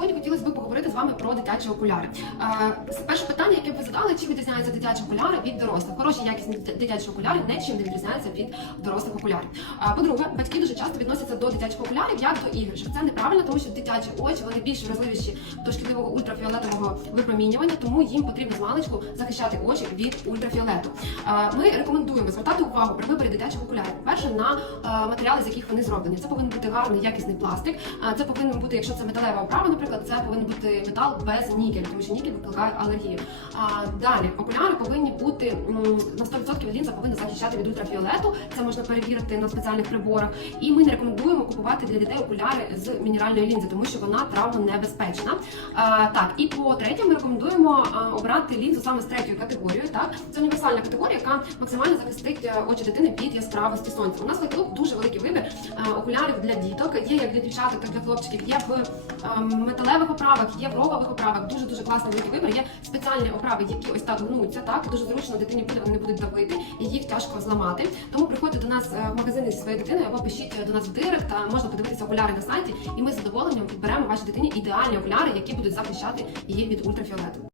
сьогодні хотілося б поговорити з вами про дитячі окуляри. Е, Перше питання, яке ви задали, чим відрізняються дитячі окуляри від дорослих? Хороші якісні дитячі окуляри нічим не відрізняються від дорослих окулярів. А, По-друге, батьки дуже часто відносяться до дитячих окулярів як до іграшок. Це неправильно, тому що дитячі очі вони більш вразливіші до шкідливого ультрафіолетового випромінювання, тому їм потрібно з маличку захищати очі від ультрафіолету. Е, Ми рекомендуємо звертати увагу при виборі дитячих окулярів. Перше на е, матеріали, з яких вони зроблені. Це повинен бути гарний якісний пластик. Е, Це повинен бути, якщо це металева оправа, наприклад, це повинен бути метал без нікелю, тому що нікель викликає алергію. Далі окуляри повинні бути на 100% лінза повинна захищати від ультрафіолету. Це можна перевірити на спеціальних приборах. І ми не рекомендуємо купувати для дітей окуляри з мінеральної лінзи, тому що вона травмонебезпечна. Так, і по третє, ми рекомендуємо обрати лінзу саме з третьою категорією. Так, це універсальна категорія, яка максимально захистить е, очі дитини від яскравості сонця. У нас в Лайтлук дуже великий вибір е, окулярів для діток. Є як для дівчаток, так для хлопчиків. Є в ем, металевих оправах, є в рогових оправах. Дуже дуже класний великий вибір. Є спеціальні оправи, які ось так гнуться. Так дуже зручно дитині буде, вони будуть давити, і їх тяжко зламати. Тому приходьте до нас е, в магазини зі своєю дитиною або пишіть до нас в директ. Можна подивитися окуляри на сайті, і ми з задоволенням підберемо вашій дитині ідеальні окуляри, які будуть захищати її від ультрафіолету.